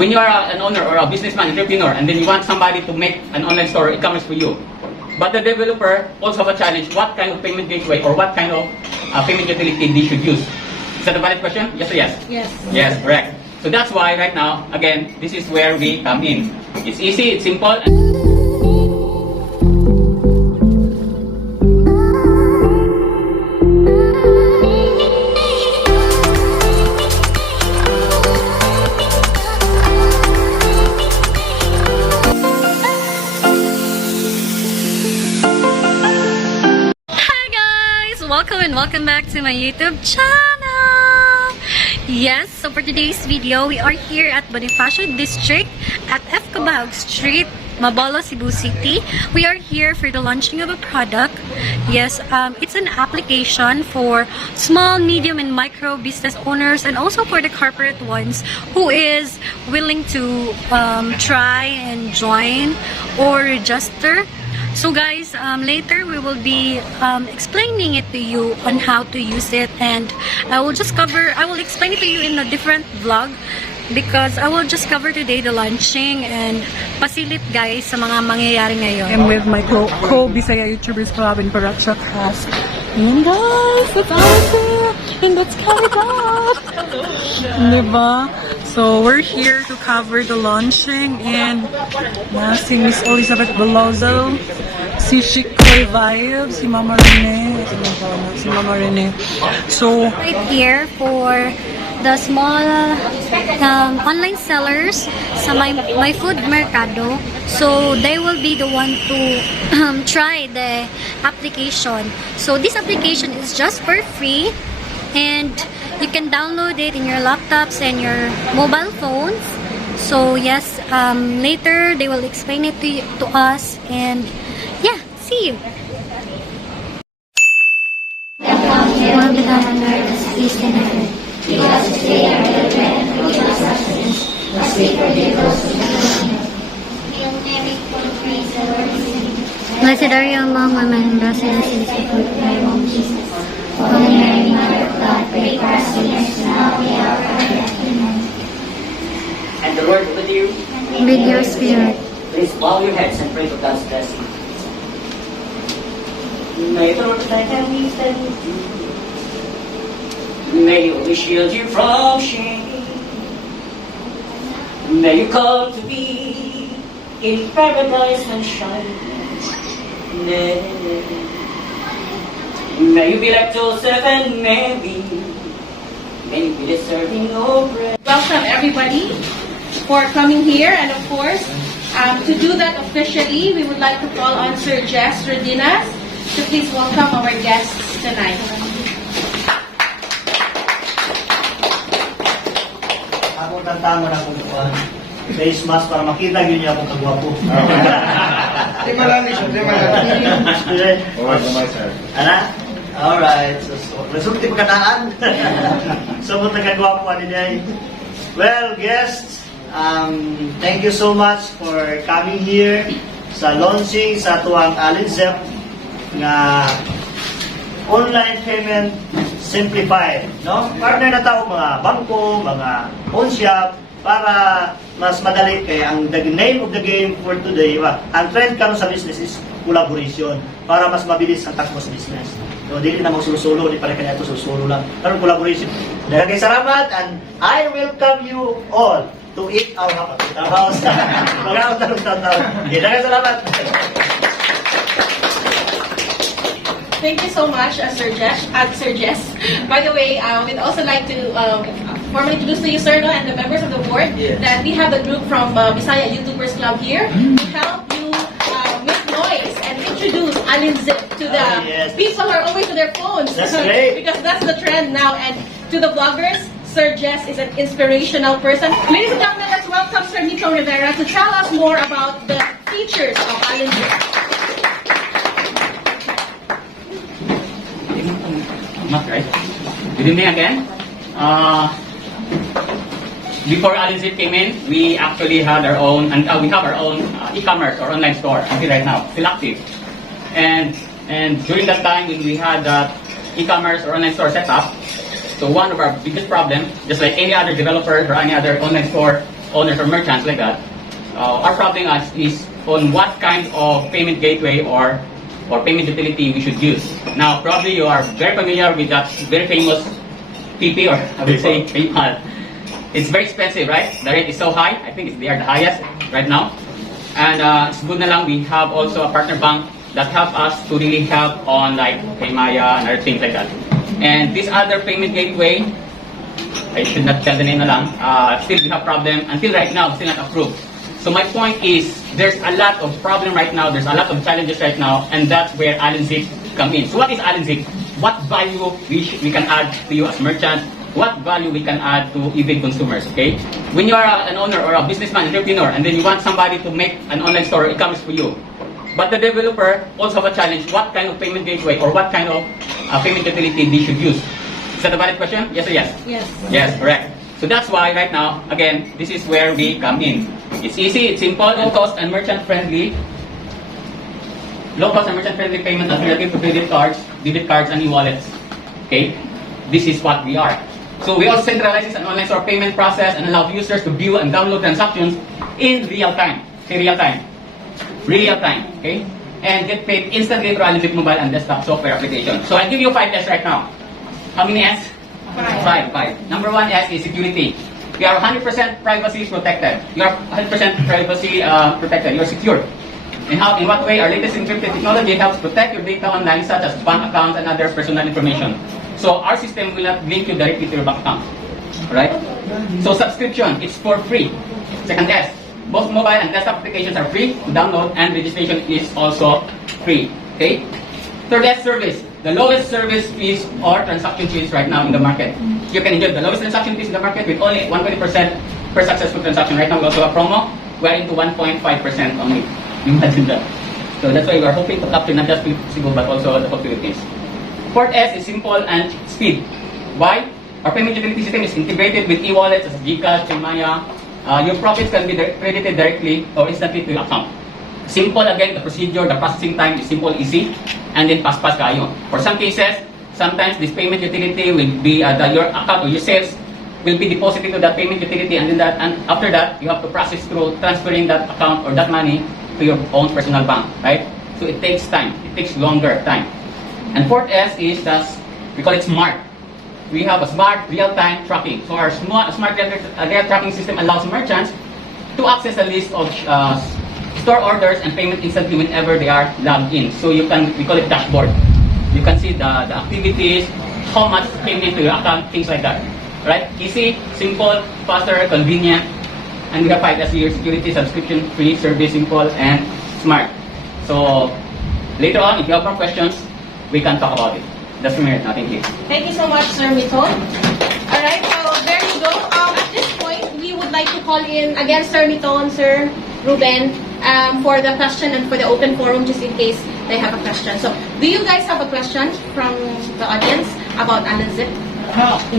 when you are an owner or a businessman, entrepreneur, and then you want somebody to make an online store or e-commerce for you, but the developer also have a challenge, what kind of payment gateway or what kind of payment utility they should use. Is that a valid question? Yes or yes? Yes. Yes, correct. So that's why right now, again, this is where we come in. It's easy, it's simple. Welcome back to my YouTube channel. Yes, so for today's video, we are here at Bonifacio District at F. Cabahog Street, Mabolo, Cebu City. We are here for the launching of a product. Yes, it's an application for small, medium, and micro business owners, and also for the corporate ones who is willing to try and join or register. So guys, later we will be explaining it to you on how to use it, and I will explain it to you in a different vlog because I will just cover today the launching and pasilip guys sa mga mangyayari ngayon. I'm with my co-Bisaya YouTubers Club in Paracha Cast. And guys, that's awesome! And that's coming up! Diba? So we're here to cover the launching and si Miss Elizabeth Veloso, si Shikoy Vibes, si Mama Rene. So Right here for the small online sellers sa my food mercado, so they will be the one to try the application. So this application is just for free, and you can download it in your laptops and your mobile phones. So yes, later they will explain it to us, and yeah, see you. Blessed are you among women, blessed is the fruit of thy womb, Jesus. Holy Mary, Mother of God, pray for us sinners now and at the hour of our death. Amen. And the Lord with you. With your spirit. Please bow your heads and pray for God's blessing. May the Lord thy heavenly defend you. May you shield you from shame. May you come to be in paradise and shine. May you be like Joseph and Mary. May you be deserving of bread. Welcome everybody for coming here, and of course, to do that officially, we would like to call on Sir Jess Rodinas to please welcome our guests tonight. Ako tantangan akong kuhan. Face mask para makita yun niya akong kagwapo. Di malami siya, di malami. Ana? Alright. So resulti pagkataan. So, mo kagwapo niya. Well, guests, thank you so much for coming here sa launching sa tuwang Alinzep nga online payment simplified, no? Partner na tao mga bangko, mga pawn shop para mas madali kay ang the name of the game for today, ang trend karon sa business is collaboration para mas mabilis ang takbo sa business. So, dili na magsulo-sulo, di pala kanya ito sulo lang. Pero collaboration. Daghang salamat, and I welcome you all to eat our house. Mga taon-taon. Daghang salamat. Thank you so much, Sir Jess. By the way, we'd also like to formally introduce to you, sir, and the members of the board, that we have a group from Bisaya YouTubers Club here to help you make noise and introduce Alinzip to the people who are always to their phones. That's great. Because that's the trend now. And to the vloggers, Sir Jess is an inspirational person. Ladies and gentlemen, let's welcome Sir Nico Rivera to tell us more about the features of Alinzip. Not right. Good evening again. Before Alinzip came in, we actually had our own, and we have our own e-commerce or online store until right now, still active. And during that time, when we had that e-commerce or online store set up, so one of our biggest problems, just like any other developer or any other online store, owners or merchants like that, our problem is on what kind of payment gateway or payment utility we should use. Now, probably you are very familiar with that very famous PP, or I would say PayPal. It's very expensive, right? The rate is so high. I think they are the highest right now. And it's good na lang we have also a partner bank that help us to really help on like Paymaya and other things like that. And this other payment gateway, I should not tell the name na lang, still we have problem until right now, still not approved. So my point is, there's a lot of problem right now, there's a lot of challenges right now, and that's where AllenZip come in. So what is AllenZip? What value we can add to you as merchant? What value we can add to even consumers, okay? When you are an owner or a businessman, entrepreneur, and then you want somebody to make an online store or e-commerce for you, but the developer also have a challenge, what kind of payment gateway or what kind of payment utility they should use? Is that a valid question? Yes or yes? Yes. Yes, correct. So that's why right now, again, this is where we come in. It's easy, it's simple, low cost and merchant friendly. Low cost and merchant friendly payment alternative to credit cards, and e-wallets. Okay? This is what we are. So we also centralize an online store payment process and allow users to view and download transactions in real time. Say real time. Real time. Okay? And get paid instantly through AllenZip mobile and desktop software application. So I'll give you 5 S right now. How many S? 5. Number 1 S is security. You are 100% privacy protected. You are 100% privacy protected. You are secure. In what way? Our latest encrypted technology helps protect your data online, such as bank accounts and other personal information. So our system will not link you directly to your bank account. Right? So subscription, it's for free. Second S, both mobile and desktop applications are free to download, and registration is also free. Okay? Third S, service. The lowest service fees or transaction fees right now in the market. You can enjoy the lowest transaction fees in the market with only 120% per successful transaction. Right now we also have a promo. We're into 1.5% only. Imagine that. So that's why we are hoping to capture not just Cebu but also the whole Philippines. Fourth S is simple and speed. Why? Our payment utility system is integrated with e-wallets as GCash, Paymaya. Your profits can be credited directly or instantly to your account. Simple again, the procedure, the processing time is simple, easy, and then pass kayo. For some cases, sometimes this payment utility will be your account or your sales will be deposited to that payment utility, and then and after that you have to process through transferring that account or that money to your own personal bank, right? So it takes time. It takes longer time. And fourth S is we call it SMART. We have a smart real-time tracking. So our smart real tracking system allows merchants to access a list of store orders and payment instantly whenever they are logged in. So we call it dashboard. You can see the activities, how much came into your account, things like that. Right? Easy, simple, faster, convenient. And we have 5 S here: security, subscription, free, service, simple, and smart. So later on, if you have more questions, we can talk about it. That's from here now. Thank you. Thank you so much, Sir Miton. Alright, so there you go. At this point, we would like to call in again Sir Miton, Sir Ruben, for the question and for the open forum, just in case they have a question. So, do you guys have a question from the audience about AllenZip?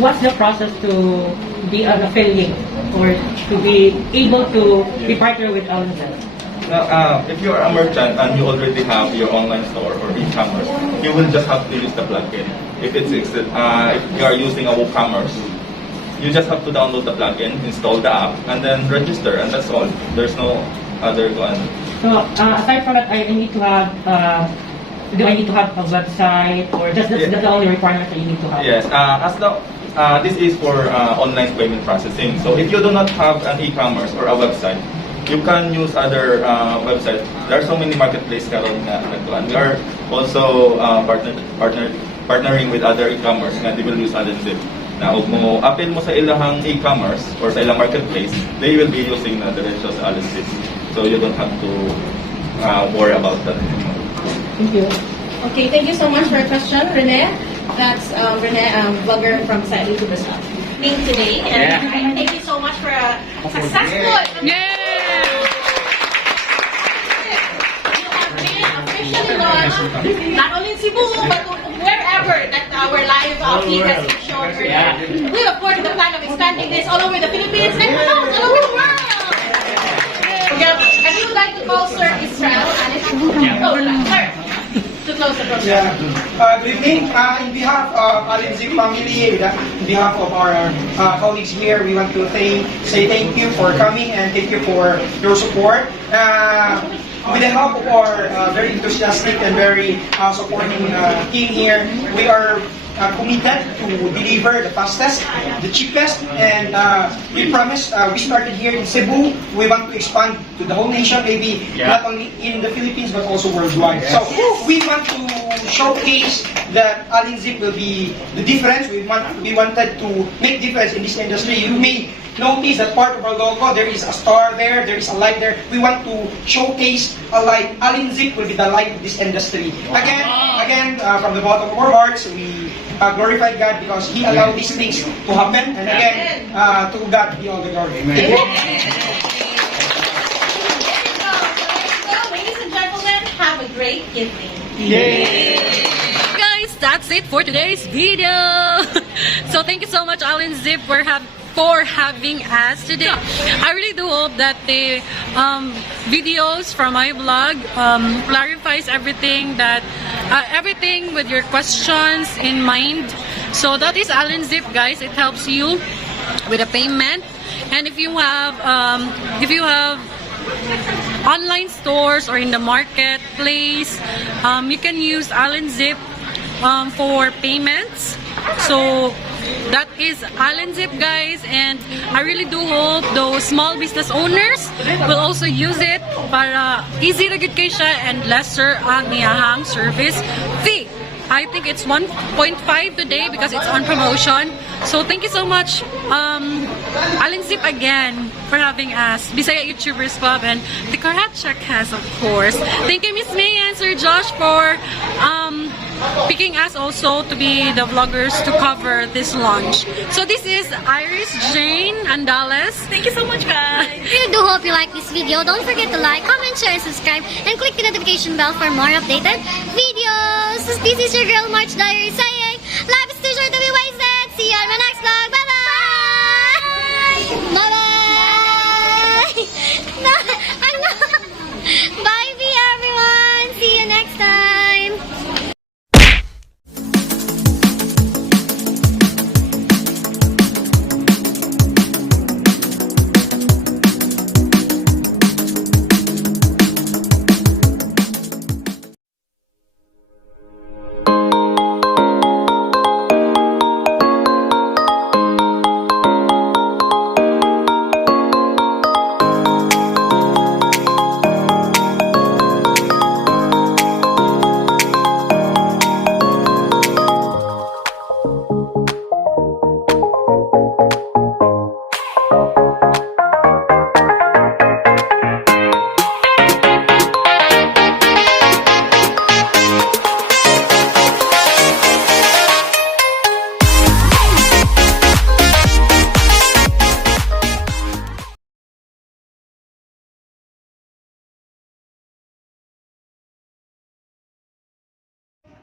What's the process to be an affiliate or to be able to be partner with AllenZip? Now, if you are a merchant and you already have your online store or e-commerce, you will just have to use the plugin. If if you are using a WooCommerce, you just have to download the plugin, install the app, and then register, and that's all. There's no other one. So, aside from that, I need to have, do I need to have a website, or just that's the only requirement that you need to have? Yes, this is for online payment processing. So if you do not have an e-commerce or a website, you can use other websites. There are so many marketplaces karon nga nagkuan. We are also partnering with other e-commerce nga they will use AllenZip. Na ug mo appel mo sa ilahang e-commerce or sa ilang marketplace, they will be using na diretso sa AllenZip. So you don't have to worry about that anymore. Thank you. Okay, thank you so much for your question, Rene. That's Rene, vlogger from Slightly to Brazil. Today, and thank you so much for a successful. Officially launched, not only in Cebu, but wherever that our live feed has been shown. We of course the plan of expanding this all over the Philippines and all over the world. And we would like to call Sir Israel and sir to close the program. Good evening. In behalf of Alinzip family, in behalf of our colleagues here, we want to say thank you for coming and thank you for your support. With the help of our very enthusiastic and very supporting team here, we are committed to deliver the fastest, the cheapest, and we promise, we started here in Cebu, we want to expand to the whole nation, maybe not only in the Philippines but also worldwide. So we want to showcase that Alinzip will be the difference. We wanted to make difference in this industry. You may notice that part of our logo, there is a star there is a light there. We want to showcase a light. Alinzip will be the light of this industry. Again, from the bottom of our hearts, we glorify God because He allowed these things to happen. And again, to God be all the glory. Thank you. Ladies and gentlemen, have a great evening. Guys, that's it for today's video. So thank you so much, Alinzip, for having us today. I really do hope that the videos from my vlog clarifies everything everything with your questions in mind. So that is Alinzip, guys. It helps you with a payment, and if you have online stores or in the marketplace, you can use Alinzip for payments. So that is Alinzip, guys, and I really do hope those small business owners will also use it para easy ra gyud kay siya and lesser ang iyahang service fee. I think it's 1.5 today because it's on promotion. So thank you so much, Alinzip, again for having us, Bisaya YouTubers Club, and the Karacha cast, of course. Thank you, Miss May and Sir Josh, for picking us also to be the vloggers to cover this launch. So this is Iris Jane Andales. Thank you so much, guys. We do hope you like this video. Don't forget to like, comment, share, and subscribe, and click the notification bell for more updated videos. This is your girl, March Diary, saying, life is too short to be wasted. See you on my next vlog. Bye-bye! Bye-bye! No, I'm not. Bye, everyone. See you next time.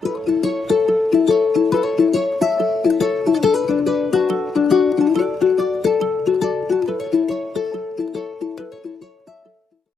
Thank you.